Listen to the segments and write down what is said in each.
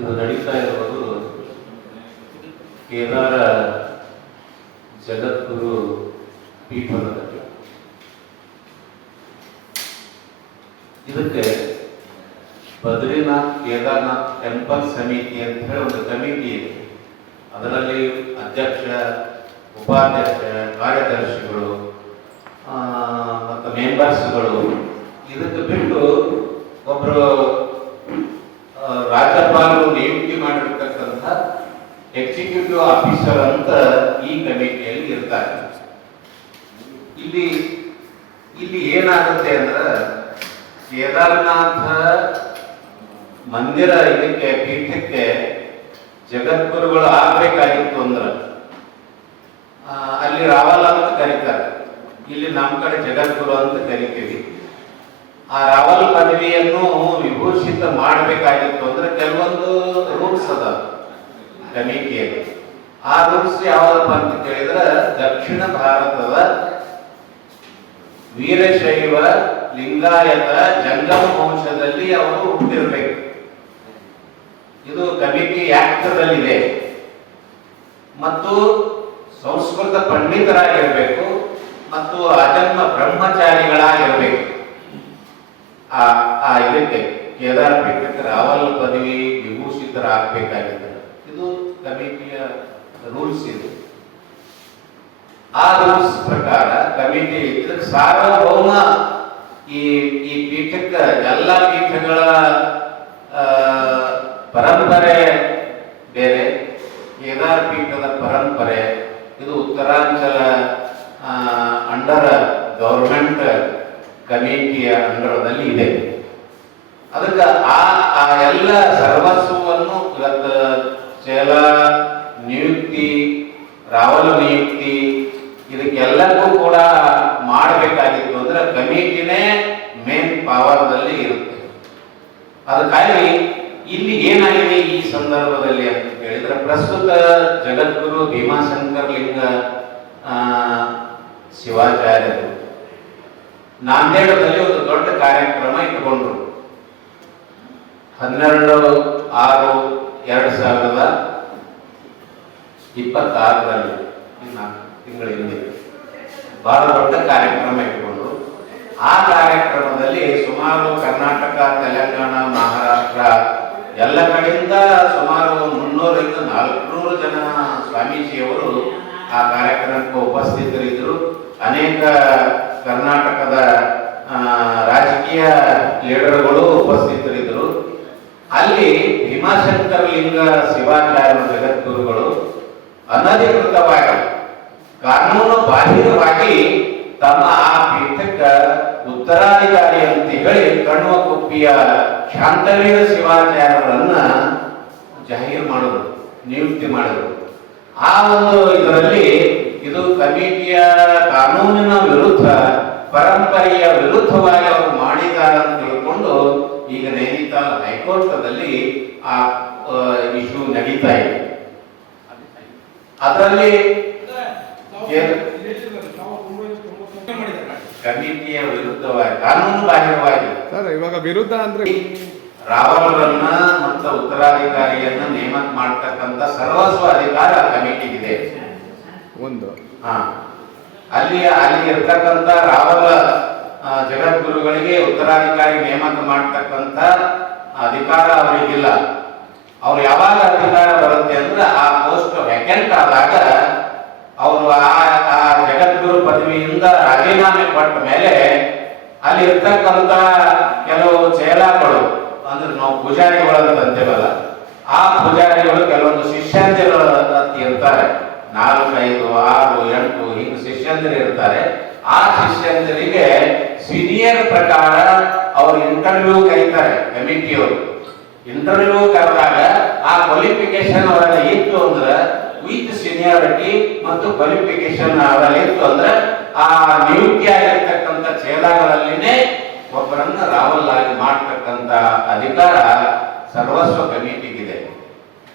ಇದು ನಡೀತಾ ಇರುವುದು ಕೇದಾರ ಜಗದ್ಗುರು ಪೀಠದಲ್ಲಿ. ಇದಕ್ಕೆ ಬದ್ರಿನಾಥ್ ಕೇದಾರ್ನಾಥ್ ಟೆಂಪಲ್ ಸಮಿತಿ ಅಂತ ಹೇಳಿ ಒಂದು ಕಮಿಟಿ ಇದೆ. ಅದರಲ್ಲಿ ಅಧ್ಯಕ್ಷ, ಉಪಾಧ್ಯಕ್ಷ, ಕಾರ್ಯದರ್ಶಿಗಳು ಮತ್ತು ಮೆಂಬರ್ಸ್ಗಳು. ಇದಕ್ಕೆ ಬಿಟ್ಟು ಒಬ್ಬರು ರಾಜ್ಯಪಾಲರು ನಿಯುಕ್ತಿ ಮಾಡಿರ್ತಕ್ಕಂಥ ಎಕ್ಸಿಕ್ಯೂಟಿವ್ ಆಫೀಸರ್ ಅಂತ ಈ ಕಮಿಟಿಯಲ್ಲಿ ಇರ್ತಾರೆ. ಇಲ್ಲಿ ಏನಾಗುತ್ತೆ ಅಂದ್ರೆ, ಕೇದಾರನಾಥ ಮಂದಿರ ಇದಕ್ಕೆ ಪೀಠಕ್ಕೆ ಜಗದ್ಗುರುಗಳು ಆಗ್ಬೇಕಾಗಿತ್ತು ಅಂದ್ರೆ ಅಲ್ಲಿ ರಾವಲ ಅಂತ ಕರೀತಾರೆ, ಇಲ್ಲಿ ನಮ್ಮ ಕಡೆ ಜಗದ್ಗುರು ಅಂತ ಕರಿತೀವಿ. ಆ ರಾವಲ್ ಪದವಿಯನ್ನು ವಿಭೂಷಿತ ಮಾಡಬೇಕಾಗಿತ್ತು ಅಂದ್ರೆ ಕೆಲವೊಂದು ರೂಲ್ಸ್ ಅದ ಕಮಿಟಿಯಲ್ಲಿ. ಆ ರೂಲ್ಸ್ ಯಾವ್ದಪ್ಪ ಅಂತ ಕೇಳಿದ್ರೆ, ದಕ್ಷಿಣ ಭಾರತದ ವೀರಶೈವ ಲಿಂಗಾಯತ ಜಂಗಮ ವಂಶದಲ್ಲಿ ಅವರು ಹುಟ್ಟಿರ್ಬೇಕು. ಇದು ಕಮಿಟಿ ಆಕ್ಟದಲ್ಲಿದೆ. ಮತ್ತು ಸಂಸ್ಕೃತ ಪಂಡಿತರಾಗಿರ್ಬೇಕು ಮತ್ತು ಅಜನ್ಮ ಬ್ರಹ್ಮಚಾರಿಗಳಾಗಿರ್ಬೇಕು. ಇದಕ್ಕೆ ಕೇದಾರ ಪೀಠಕ್ಕೆ ರಾವಲ್ ಪದವಿ ವಿಭೂಷಿತರಾಗಬೇಕಾಗಿದೆ. ಇದು ಕಮಿಟಿಯ ರೂಲ್ಸ್ ಇದೆ. ಆ ರೂಲ್ಸ್ ಪ್ರಕಾರ ಕಮಿಟಿ ಇದಕ್ಕೆ ಸಾರ್ವಭೌಮ ಈ ಪೀಠಕ್ಕೆ ಎಲ್ಲ ಪೀಠಗಳ ಪರಂಪರೆ ಬೇರೆ. ಕೇದಾರ ಪೀಠದ ಪರಂಪರೆ ಇದು ಉತ್ತರಾಂಚಲ ಅಂಡರ್ ಗವರ್ಮೆಂಟ್ ಕಮಿಟಿಯ ಅಂಡರದಲ್ಲಿ ಇದೆ. ಅದಕ್ಕೆ ಆ ಎಲ್ಲ ಸರ್ವಸ್ವವನ್ನು ಇವತ್ತು ಚೇಲ ನಿಯುಕ್ತಿ, ರಾವಲ ನಿಯುಕ್ತಿ ಇದಕ್ಕೆಲ್ಲಕ್ಕೂ ಕೂಡ ಮಾಡಬೇಕಾಗಿತ್ತು ಅಂದ್ರೆ ಕಮಿಟಿನೇ ಮೇನ್ ಪವರ್ದಲ್ಲಿ ಇರುತ್ತೆ. ಅದಕ್ಕಾಗಿ ಇಲ್ಲಿ ಏನಾಗಿದೆ ಈ ಸಂದರ್ಭದಲ್ಲಿ ಅಂತ ಕೇಳಿದ್ರೆ, ಪ್ರಸ್ತುತ ಜಗದ್ಗುರು ಭೀಮಾಶಂಕರ್ ಲಿಂಗ ಶಿವಾಚಾರ್ಯರು ನಾಂದೇಡದಲ್ಲಿ ಒಂದು ದೊಡ್ಡ ಕಾರ್ಯಕ್ರಮ ಇಟ್ಟುಕೊಂಡ್ರು. 12/6/2026 ತಿಂಗಳ ಹಿಂದೆ ಬಹಳ ದೊಡ್ಡ ಕಾರ್ಯಕ್ರಮ ಇಟ್ಟುಕೊಂಡ್ರು. ಆ ಕಾರ್ಯಕ್ರಮದಲ್ಲಿ ಸುಮಾರು ಕರ್ನಾಟಕ, ತೆಲಂಗಾಣ, ಮಹಾರಾಷ್ಟ್ರ ಎಲ್ಲ ಕಡೆಯಿಂದ ಸುಮಾರು 300-400 ಜನ ಸ್ವಾಮೀಜಿಯವರು ಆ ಕಾರ್ಯಕ್ರಮಕ್ಕೆ ಉಪಸ್ಥಿತರಿದ್ದರು. ಅನೇಕ ಕರ್ನಾಟಕದ ರಾಜಕೀಯ ಲೀಡರ್ಗಳು ಉಪಸ್ಥಿತರಿದ್ದರು. ಅಲ್ಲಿ ಭೀಮಾಶಂಕರ ಲಿಂಗ ಶಿವಾಚಾರ್ಯ ಜಗದ್ಗುರುಗಳು ಅನಧಿಕೃತವಾಗಿ, ಕಾನೂನು ಬಾಹಿರವಾಗಿ ತಮ್ಮ ಆ ಪೀಠಕ್ಕೆ ಉತ್ತರಾಧಿಕಾರಿ ಅಂತ ಹೇಳಿ ಕಣ್ವಕುಪ್ಪಿಯ ಶಾಂತವೀರ ಶಿವಾಚಾರ್ಯರನ್ನ ಜಾಹೀರು ಮಾಡಿದ್ರು, ನಿಯುಕ್ತಿ ಮಾಡಿದ್ರು. ಆ ಒಂದು ಇದರಲ್ಲಿ ಇದು ಕಮಿಟಿಯ ಕಾನೂನಿನ ವಿರುದ್ಧ, ಪರಂಪರೆಯ ವಿರುದ್ಧವಾಗಿ ಅವರು ಮಾಡಿದ್ದಾರೆ ಅಂತ ತಿಳ್ಕೊಂಡು ಈಗ ನೈನಿತಾಲ್ ಹೈಕೋರ್ಟ್ನಲ್ಲಿ ಆ ಇಶ್ಯೂ ನಡೀತಾ ಇದೆ. ಅದರಲ್ಲಿ ಕಮಿಟಿಯ ವಿರುದ್ಧವಾಗಿ, ಕಾನೂನು ಬಾಹಿರವಾಗಿ ಇವಾಗ ವಿರುದ್ಧ ಅಂದ್ರೆ ರಾವಲರನ್ನ ಮತ್ತು ಉತ್ತರಾಧಿಕಾರಿಯನ್ನ ನೇಮಕ ಮಾಡತಕ್ಕಂತ ಸರ್ವಸ್ವ ಅಧಿಕಾರ ಕಮಿಟಿಗಿದೆ. ಒಂದು ಅಲ್ಲಿ ಇರ್ತಕ್ಕಂಥ ರಾವಲ ಜಗದ್ಗುರುಗಳಿಗೆ ಉತ್ತರಾಧಿಕಾರಿ ನೇಮಕ ಮಾಡತಕ್ಕಂತ ಅಧಿಕಾರ ಅವರಿಗಿಲ್ಲ. ಅವ್ರು ಯಾವಾಗ ಅಧಿಕಾರ ಬರುತ್ತೆ ಅಂದ್ರೆ, ಆ ಪೋಸ್ಟ್ ವೇಕೆಂಟ್ ಆದಾಗ ಅವರು ಆ ಜಗದ್ಗುರು ಪದವಿಯಿಂದ ರಾಜೀನಾಮೆ ಕೊಟ್ಟ ಮೇಲೆ ಅಲ್ಲಿ ಇರ್ತಕ್ಕಂಥ ಕೆಲವು ಚೇಲಾಗಳು, ಅಂದ್ರೆ ನಾವು ಪೂಜಾರಿಗಳು ಅಂತ ಅಂತೇವಲ್ಲ, ಆ ಪೂಜಾರಿಗಳು ಕೆಲವೊಂದು ಶಿಷ್ಯಂದಿರು ಇರ್ತಾರೆ. 4, 5, 6, 8 ಹಿಂಗ ಶಿಷ್ಯಂದಿರು ಇರ್ತಾರೆ. ಆ ಶಿಷ್ಯಂದಿರಿಗೆ ಸೀನಿಯರ್ ಪ್ರಕಾರ ಅವ್ರು ಇಂಟರ್ವ್ಯೂ ಕರೀತಾರೆ. ಕಮಿಟಿಯವರು ಇಂಟರ್ವ್ಯೂ ಕರೆದಾಗ ಆ ಕ್ವಾಲಿಫಿಕೇಶನ್ ಅವರಲ್ಲಿ ಇತ್ತು ಅಂದ್ರೆ, ವಿತ್ ಸೀನಿಯಾರಿಟಿ ಮತ್ತು ಕ್ವಾಲಿಫಿಕೇಶನ್ ಅವರಲ್ಲಿ ಇತ್ತು ಅಂದ್ರೆ, ಆ ನಿಯುಕ್ತಿ ಆಗಿರ್ತಕ್ಕಂಥ ಚೇಲಾಗಳಲ್ಲಿನೇ ಒಬ್ಬರನ್ನ ರಾವಲ್ ಆಗಿ ಮಾಡ್ತಕ್ಕಂಥ ಅಧಿಕಾರ ಸರ್ವಸ್ವ ಕಮಿಟಿಗಿದೆ.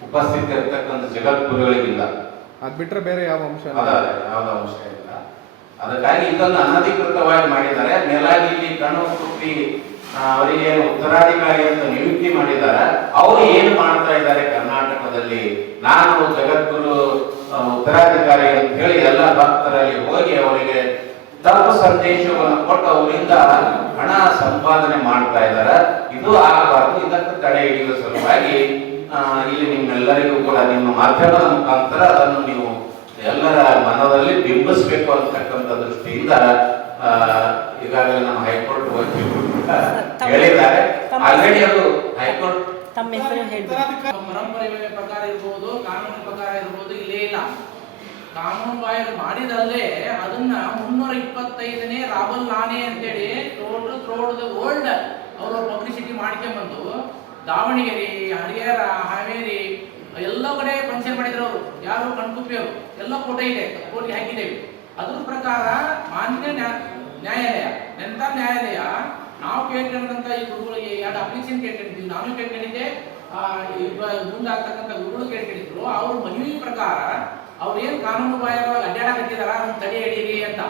ಉಪಸ್ಥಿತಿ ಇರ್ತಕ್ಕಂಥ ಜಗದ್ಗುರುಗಳಿಗಿಲ್ಲ. ಅದ್ ಬಿಟ್ರೆ ಬೇರೆ ಯಾವ ಅಂಶ ಯಾವ್ದು ಅಂಶ ಇಲ್ಲ. ಅದಕ್ಕಾಗಿ ಇದನ್ನು ಅನಧಿಕೃತವಾಗಿ ಮಾಡಿದ್ದಾರೆ. ಮೇಲಾಗಿ ಇಲ್ಲಿ ಕಣ್ಣು ಕುಟ್ಟಿ ಅವರಿಗೆ ಉತ್ತರಾಧಿಕಾರಿ ಅಂತ ನಿಯುಕ್ತಿ ಮಾಡಿದ್ದಾರೆ. ಅವರು ಏನು ಮಾಡ್ತಾ ಇದ್ದಾರೆ ಕರ್ನಾಟಕದಲ್ಲಿ, ನಾನು ಜಗದ್ಗುರು ಉತ್ತರಾಧಿಕಾರಿ ಅಂತ ಹೇಳಿ ಎಲ್ಲ ಭಕ್ತರಲ್ಲಿ ಹೋಗಿ ಅವರಿಗೆ ತಪ್ಪು ಸಂದೇಶವನ್ನು ಕೊಟ್ಟು ಅವರಿಂದ ಹಣ ಸಂಪಾದನೆ ಮಾಡ್ತಾ ಇದ್ದಾರೆ. ಇದು ಆಗಬಾರದು. ಇದಕ್ಕೆ ತಡೆ ಹಿಡಿಯುವ ಸಲುವಾಗಿ ಇಲ್ಲಿ ನಿಮ್ಮೆಲ್ಲರಿಗೂ ಕೂಡ ನಿಮ್ಮ ಮಾಧ್ಯಮದ ಮುಖಾಂತರ ಅದನ್ನು ನೀವು ಎಲ್ಲರ ಮನದಲ್ಲಿ ಬಿಂಬಿಸಬೇಕು ಅಂತಕ್ಕಂಥ ದೃಷ್ಟಿಯಿಂದ ಈಗಾಗಲೇ ನಮ್ಮ ಹೈಕೋರ್ಟ್ ವಕೀಲರು ಹೇಳಿದ್ದಾರೆ. ಆಲ್ರೆಡಿ ಅದು ಹೈಕೋರ್ಟ್ ತಮ್ಮ ಹೆಸರು ಹೇಳ್ಬೇಕು. ಪರಂಪರೆ ಪ್ರಕಾರ ಇರ್ಬೋದು, ಕಾನೂನು ಪ್ರಕಾರ ಇರ್ಬೋದು, ಇಲ್ಲೇ ಇಲ್ಲ. ಕಾನೂನು ಬಾಹಿರ ಮಾಡಿದಲ್ಲೇ ಅದನ್ನ 325ನೇ ರಾಹುಲ್ ನಾನೇ ಅಂತೇಳಿ ಥ್ರೋಡ್ ದ ವರ್ಲ್ಡ್ ಅವರು ಪಬ್ಲಿಸಿಟಿ ಮಾಡ್ಕೊಂಡ್ಬಂದು ದಾವಣಗೆರೆ, ಹರಿಹರ, ಹಾವೇರಿ ಎಲ್ಲ ಕಡೆ ಫಂಕ್ಷನ್ ಮಾಡಿದ್ರು ಅವರು. ಯಾರು ಕಣ್ಕುಪ್ಪಿ ಅವರು ಎಲ್ಲ ಫೋಟೋ ಇದೆ, ಕೋರ್ಟ್ಗೆ ಹಾಕಿದ್ದೇವೆ. ಅದ್ರ ಪ್ರಕಾರ ಮಾನ್ಯ ನ್ಯಾಯಾಲಯ, ಎಂತ ನ್ಯಾಯಾಲಯ ನಾವು ಕೇಳ್ಕೊಂಡಂತ ಈ ಗುರುಗಳಿಗೆ 2 ಅಪ್ಲಿಕೇಶನ್ ಕೇಳ್ಕೊಂಡಿದ್ವಿ. ನಾನು ಕೇಳ್ಕೊಂಡಿದ್ದೆ, ಮುಂದಾಗ್ತಕ್ಕಂಥ ಗುರುಗಳು ಕೇಳ್ಕೊಂಡಿದ್ರು. ಅವ್ರ ಮನವಿ ಪ್ರಕಾರ ಅವ್ರೇನು ಕಾನೂನು ಬಾಹಿರವಾಗಿ ಅಡ್ಡಾಡಕತ್ತಿದಾರ ಅದನ್ನ ತಡೆ ಹಿಡೀರಿ ಅಂತ.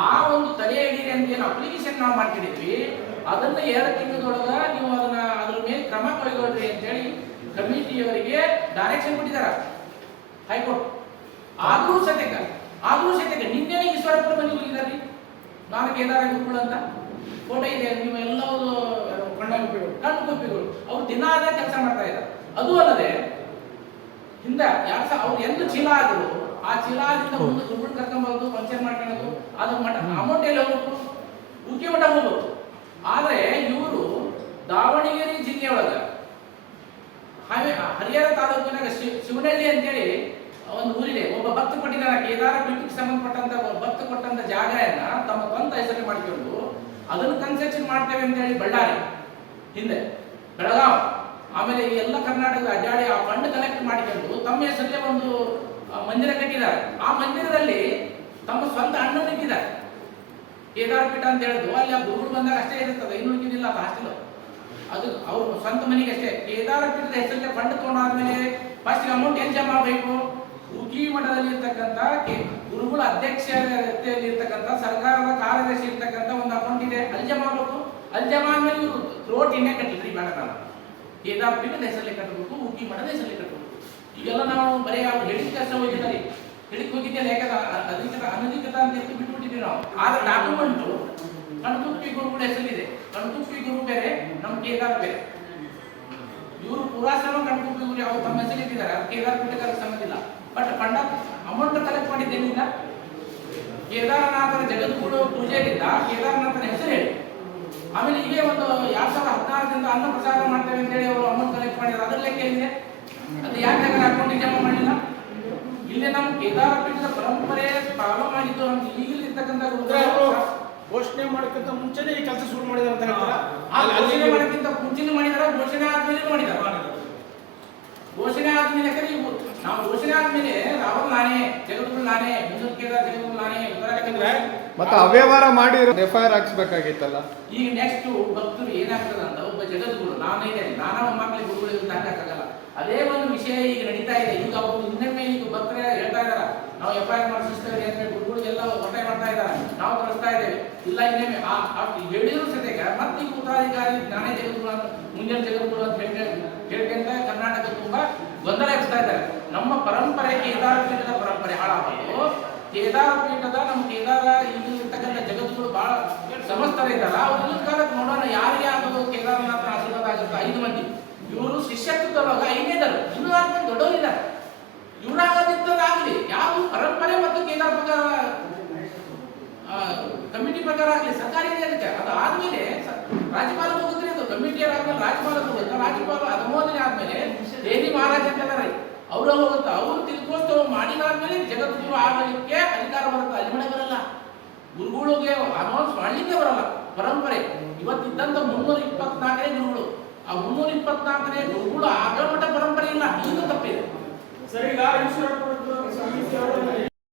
ಆ ಒಂದು ತಡೆ ಹಿಡೀರಿ ಅಂತ ಏನು ಅಪ್ಲಿಕೇಶನ್ ನಾವು ಮಾಡ್ಕೊಂಡಿದ್ವಿ, ಅದನ್ನ 2 ತಿಂಗಳೊಳಗ ನೀವು ಅದನ್ನ ಅದ್ರ ಮೇಲೆ ಕ್ರಮ ಕೈಗೊಳ್ಳ್ರಿ ಅಂತೇಳಿ ಕಮಿಟಿಯವರಿಗೆ ಡೈರೆಕ್ಷನ್ ಕೊಟ್ಟಿದ್ದಾರೆ ಹೈಕೋರ್ಟ್. ಆದ್ರೂ ಸತ್ಯಕ್ಕೆ ನಿನ್ನೆ ಈಶ್ವರಪ್ಪನ ಮನೆಗೆ ಹೋಗಿದ್ದಾರೆ. ನಾನು ಕೇದಾರ ಗುರುಗಳು ಅಂತ ಫೋಟೋ ಇದೆ, ನೀವು ಎಲ್ಲರೂ ಕಣ್ಣುಕೊಪ್ಪಿಗಳು. ಅವ್ರು ದಿನ ಅದೇ ಕೆಲಸ ಮಾಡ್ತಾ ಇದ್ದಾರೆ. ಅದು ಅಲ್ಲದೆ ಹಿಂದೆ ಅವ್ರು ಎಂದು ಚೀಲ ಆದ್ರು, ಆ ಚೀಲದಿಂದ ಮುಂದೆ ದುಡ್ಡು ಕರ್ಕೊಂಡ್ಬರೋದು, ಫಂಕ್ಷನ್ ಮಾಡ್ಕೊಳ್ಳೋದು, ಅದು ಮಠ ಅಮೌಂಟ್ ಎಲ್ಲಿ ಹೋಗ್ಬೇಕು, ಉಕ್ಕಿ ಮಠ ಹೋಗ್ಬೇಕು. ಆದ್ರೆ ಇವರು ದಾವಣಗೆರೆ ಜಿಲ್ಲೆಯೊಳಗ ಹರಿಹರ ತಾಲೂಕಿನಾಗ ಶಿವನಹಳ್ಳಿ ಅಂತೇಳಿ ಒಂದು ಊರಿದೆ. ಒಬ್ಬ ಭಕ್ತ ಕೊಟ್ಟಿದ್ದಾನೆ, ಕೇದಾರ ಪೀಠಕ್ಕೆ ಸಂಬಂಧಪಟ್ಟಂತ ಭಕ್ತ ಕೊಟ್ಟಂತ ಜಾಗವನ್ನ ತಮ್ಮ ಸ್ವಂತ ಹೆಸರು ಮಾಡಿಕೊಂಡು ಅದನ್ನು ಕನ್ಸ್ಟ್ರಕ್ಷನ್ ಮಾಡ್ತೇವೆ ಅಂತ ಹೇಳಿ ಬಳ್ಳಾರಿ, ಹಿಂದೆ ಬೆಳಗಾವ್, ಆಮೇಲೆ ಈ ಎಲ್ಲ ಕರ್ನಾಟಕದ ಅಡ್ಡಾಡಿ ಆ ಫಂಡ್ ಕಲೆಕ್ಟ್ ಮಾಡಿಕೊಂಡು ತಮ್ಮ ಹೆಸರಲ್ಲೇ ಒಂದು ಮಂದಿರ ಕಟ್ಟಿದ್ದಾರೆ. ಆ ಮಂದಿರದಲ್ಲಿ ತಮ್ಮ ಸ್ವಂತ ಹಣ್ಣನ್ನು ಇಟ್ಟಿದ್ದಾರೆ. ಕೇದಾರ ಪೀಠ ಅಂತ ಹೇಳಿದ್ರು ಅಲ್ಲಿ ಆ ಗುರುಗಳು ಬಂದಾಗ ಅಷ್ಟೇ ಇರುತ್ತದೆ, ಇನ್ನೂ ಇದ್ದಿಲ್ಲ ಅದು ಹಾಸ್ಟೆಲ್. ಅದು ಅವ್ರ ಸ್ವಂತ ಮನೆಗೆ ಅಷ್ಟೇ. ಕೇದಾರ ಪೀಠದ ಹೆಸರಲ್ಲಿ ಫಂಡ್ ತಗೊಂಡಾದ್ಮೇಲೆ ಫಸ್ಟ್ ಅಮೌಂಟ್ ಏನ್ ಜಮಾ ಆಗಬೇಕು, ಉಗಿ ಮಠದಲ್ಲಿ ಇರ್ತಕ್ಕಂಥ ಗುರುಗಳ ಅಧ್ಯಕ್ಷತೆಯಲ್ಲಿ ಇರ್ತಕ್ಕಂಥ ಸರ್ಕಾರದ ಕಾರ್ಯದರ್ಶಿ ಇರ್ತಕ್ಕಂಥ ಒಂದು ಅಕೌಂಟ್ ಇದೆ, ಅಲ್ಲಿ ಜಮಾ ಆಗಬೇಕು. ಅಲ್ಲಿ ಜಮಾ ಆದ್ಮೇಲೆ ಇವರು ರೋಡ್ ಇನ್ನೇ ಕಟ್ಟಿದ್ರಿ ಬೇಡ, ನಾನು ಕೇದಾರ ಪೀಠದ ಹೆಸರಲ್ಲಿ ಕಟ್ಟಬೇಕು, ಉಗಿ ಮಠದ ಹೆಸರಲ್ಲಿ ಕಟ್ಟಬೇಕು. ಈಗೆಲ್ಲ ನಾವು ಬರೀ ಅವ್ರು ಹೇಳಿದ ಕೆಲಸ ಹೋಗಿದ್ದಾರೆ, ಹೇಳಿಕ್ ಹೋಗಿದ್ದೆ ಅನಧಿಕೃತ ಅಂತ ಬಿಟ್ಬಿಟ್ಟಿದ್ವಿ ನಾವು. ಆದ್ರೆ ಡಾಕ್ಯುಮೆಂಟು ಕಣ್ತುಪ್ಪಿ ಗುರುಗಳ ಹೆಸರಿದೆ. ಕಣ್ತುಪ್ಪಿ ಗುರು ಬೇರೆ, ನಮ್ಮ ಕೇದಾರ ಬೇರೆ. ಇವರು ಪುರಾಶ್ರಮ ಕಣ್ತುಪ್ಪಿ ಗುರು ಯಾವ ತಮ್ಮ ಹೆಸರಿಟ್ಟಿದ್ದಾರೆ, ಅದು ಕೇದಾರ ಪೀಠಕ್ಕೆ ಸಂಬಂಧ ಇಲ್ಲ. ಬಟ್ ಫಂಡ ಅಮೌಂಟ್ ಕಲೆಕ್ಟ್ ಮಾಡಿದ್ದೇನಿಲ್ಲ. ಕೇದಾರನಾಥನ ಜಗದ್ಗುರು ಪೂಜೆಯಿಂದ ಕೇದಾರನಾಥನ ಹೆಸರು ಹೇಳಿ, ಆಮೇಲೆ ಈಗ ಒಂದು 2016ರಿಂದ ಅನ್ನ ಪ್ರಸಾದ ಮಾಡ್ತೇವೆ ಅಂತ ಹೇಳಿ ಅವರು ಅಮೌಂಟ್ ಕಲೆಕ್ಟ್ ಮಾಡಿದ್ರು. ಅದ್ರ ಲೆಕ್ಕ ಏನಿದೆ, ಅದು ಯಾಕೆ ಅಕೌಂಟಿಗೆ ಜಮಾ ಮಾಡಿಲ್ಲ? ಇಲ್ಲಿ ನಮ್ಮ ಕೇದಾರ ಪೀಠದ ಪರಂಪರೆ ಪ್ರಾಬ್ಲಮ್ ಆಗಿದ್ದು ಅಂತ ಈಗಿರ್ತಕ್ಕಂಥ ಘೋಷಣೆ ಮಾಡೋಕ್ಕಿಂತ ಮುಂಚೆನೇ ಈ ಕೆಲಸ ಶುರು ಮಾಡಿದಾರೆ ಅಂತ ಹೇಳ್ತೀರಾ? ಘೋಷಣೆ ಮಾಡೋಕ್ಕಿಂತ ಮುಂಚೆನೇ ಮಾಡಿದಾರ, ಘೋಷಣೆ ಆದ್ಮೇಲೆ ಮಾಡಿದಾರ. ಘೋಷಣೆ ಆದ್ಮೇಲೆ ನಾವು ಘೋಷಣೆ ಆದ್ಮೇಲೆ ರಾಹುಲ್ ನಾನೇ, ಜಗದ್ಗುರು ನಾನೇ, ಮುಂದಿನ ಕೇದಾರ ಜಗದ್ಗುರು ನಾನೇ, ಉತ್ತರಾಖಂಡ ಮತ್ತೆ ಅವ್ಯವಹಾರ ಮಾಡಿ ಎಫ್ಐಆರ್ ಹಾಕ್ಸ್ಬೇಕಾಗಿತ್ತಲ್ಲ. ಈಗ ನೆಕ್ಸ್ಟ್ ಭಕ್ತರು ಏನಾಗ್ತದ ಅಂತ, ಒಬ್ಬ ಜಗದ್ಗುರು ನಾನಾ ಮಕ್ಕಳಿಗೆ ಗುರುಗಳು ಇರುತ್ತೆ ಹಾಕಕ್ಕಾಗಲ್ಲ. ಅದೇ ಒಂದು ವಿಷಯ ಈಗ ನಡೀತಾ ಇದೆ. ಈಗ ಅವರು ಇನ್ನೊಮ್ಮೆ ಈಗ ಭಕ್ತರೇ ಹೇಳ್ತಾ ಇದಾರ, ನಾವು ಎಫ್ಐಆರ್ ಮಾಡಿಸ್ತೇವೆ ಅಂತ ಗುರುಗಳಿಗೆಲ್ಲ ಒತ್ತಾಯ ಮಾಡ್ತಾ ಇದ್ದಾರೆ, ನಾವು ಕಳಿಸ್ತಾ ಇದ್ದೇವೆ. ಇಲ್ಲ ಇನ್ನೊಮ್ಮೆ ಹೇಳಿದ್ರು ಸದ್ಯಕ್ಕೆ ಮತ್ತೆ ಈಗ ಉತ್ತರಾಧಿಕಾರಿ ನಾನೇ ಜಗದ್ಗುರು ಅಂತ, ಮುಂದಿನ ಜಗದ್ಗುರು ಅಂತ ಹೇಳ್ಕೊಂತ ಕರ್ನಾಟಕ ತುಂಬಾ ಗೊಂದಲ ಎಬ್ಸ್ತಾ ಇದ್ದಾರೆ. ನಮ್ಮ ಪರಂಪರೆ ಕೇದಾರ ಪೀಠದ ಪರಂಪರೆ ಹಾಳಾಗೋದು. ಕೇದಾರ ಪೀಠದ ನಮ್ಮ ಕೇದಾರ ಈಗ ಇರ್ತಕ್ಕಂಥ ಜಗದ್ಗುರು ಬಹಳ ಸಮಸ್ತರ ಇದ್ದಾರ. ಅವ್ರ ಈ ಕಾಲಕ್ಕೆ ನೋಡೋಣ ಯಾರಿಗೆ ಆಗೋದು ಕೇದಾರನಾಥನ ಆಶೀರ್ವಾದ ಆಗುತ್ತೆ. 5 ಮಂದಿ ಇವರು ಶಿಷ್ಯತ್ವದೊಳಗ 5ನೇದರು, ಇನ್ನೂ 6 ಮಂದಿ ದೊಡ್ಡವರಿದ್ದಾರೆ. ಇವರಾಗದಿದ್ದಾಗಲಿ ಯಾವ ಪರಂಪರೆ ಮತ್ತು ಕೇದಾರ ಪ್ರಕಾರ ಕಮಿಟಿ ಪ್ರಕಾರ ಆಗಲಿ ಸರ್ಕಾರಿ ಅದಕ್ಕೆ ಅದು ಆದ್ಮೇಲೆ ರಾಜ್ಯಪಾಲ ಹೋಗುತ್ತೆ. ಅದು ಕಮಿಟಿ ಆದ್ಮೇಲೆ ರಾಜ್ಯಪಾಲ ಹೋಗುತ್ತೆ. ರಾಜ್ಯಪಾಲ ಅನುಮೋದನೆ ಆದ್ಮೇಲೆ ದೇವಿ ಮಹಾರಾಜ ಅಂತ ಇದಾರೆ, ಅವರು ಹೋಗುತ್ತೆ. ಅವರು ತಿಳ್ಕೋಸ್ತವ ಮಾಡಿದಾದ್ಮೇಲೆ ಜಗದ್ಗುರು ಆಗಲಿಕ್ಕೆ ಅಧಿಕಾರ ಬರುತ್ತೆ, ಅಲ್ಲಿ ಬರಲ್ಲ. ಗುರುಗಳಿಗೆ ಅನೌನ್ಸ್ ಮಾಡ್ಲಿಕ್ಕೆ ಬರಲ್ಲ. ಪರಂಪರೆ ಇವತ್ತಿದ್ದಂತ 324ನೇ ಗುರುಗಳು, ಆ 324ನೇ ಗುರುಗಳು ಆಗಮಠ ಪರಂಪರೆ ಇಲ್ಲ, ಈಗ ತಪ್ಪಿದೆ. ಸರ್, ಈಗ ಈಶ್ವರಪ್ಪ